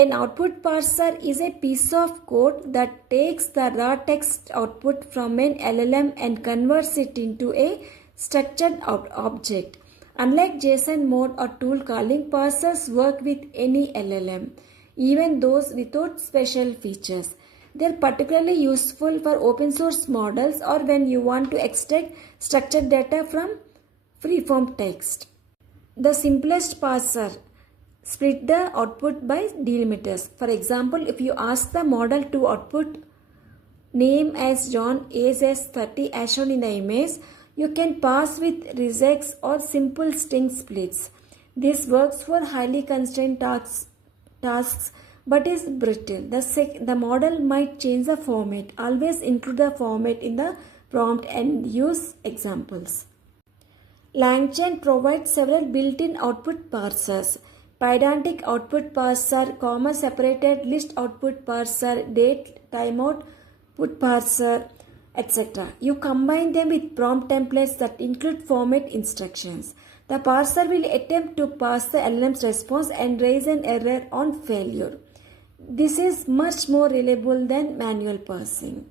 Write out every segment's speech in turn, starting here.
An output parser is a piece of code that takes the raw text output from an LLM and converts it into a structured object. Unlike JSON mode or tool calling, parsers work with any LLM, even those without special features. They are particularly useful for open source models or when you want to extract structured data from freeform text. The simplest parser split the output by delimiters. For example, if you ask the model to output name as John, age as 30 as shown in the image, you can parse with regex or simple string splits. This works for highly constrained tasks but is brittle. The model might change the format. Always include the format in the prompt and use examples. LangChain provides several built-in output parsers. Pydantic output parser, comma separated list output parser, date timeout put parser, etc. You combine them with prompt templates that include format instructions. The parser will attempt to parse the LLM's response and raise an error on failure. This is much more reliable than manual parsing.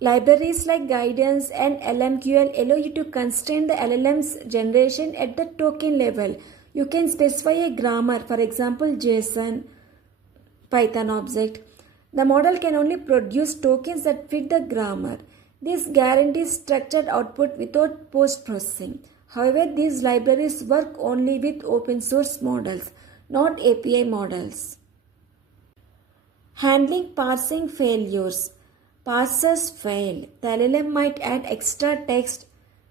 Libraries like Guidance and LMQL allow you to constrain the LLM's generation at the token level. You can specify a grammar, for example JSON, Python object. The model can only produce tokens that fit the grammar. This guarantees structured output without post-processing. However, these libraries work only with open source models, not API models. Handling parsing failures. Parsers fail. The LLM might add extra text,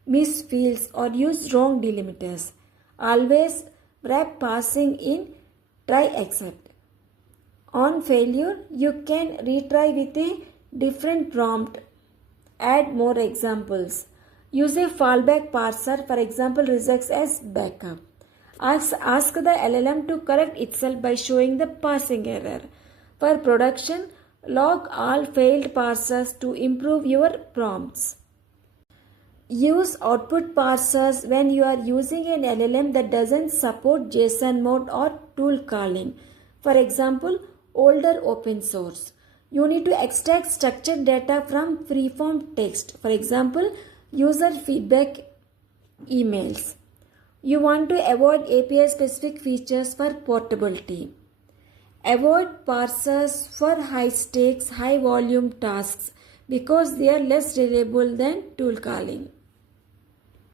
miss fields, or use wrong delimiters. Always wrap parsing in try except. On failure, you can retry with a different prompt. Add more examples. Use a fallback parser, for example, regex as backup. Ask the LLM to correct itself by showing the parsing error. For production, log all failed parsers to improve your prompts. Use output parsers when you are using an LLM that doesn't support JSON mode or tool calling. For example, older open source. You need to extract structured data from freeform text. For example, user feedback emails. You want to avoid API specific features for portability. Avoid parsers for high stakes, high volume tasks because they are less reliable than tool calling.